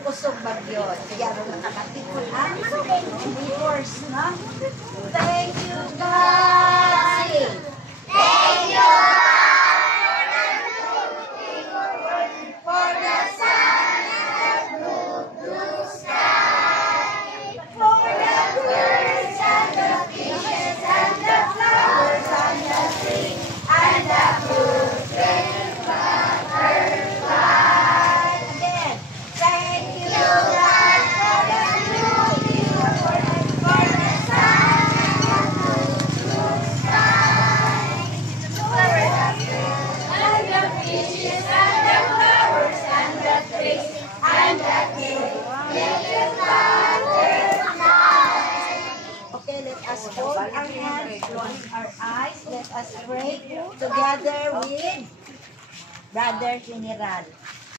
Kusog bagyo. Kaya nakakatikot ang viewers, no? Thank you, guys! Thank you! For the sun and the blue sky, for the birds and the fishes and the flowers and the tree and the fruit trees butterfly. Again, thank you, God, for the beautiful world, for the sun and the blue sky, for the birds and the fishes and the flowers and the trees and the little butterfly. Okay, let us hold our hands, close our eyes. Let us pray together with Brother General.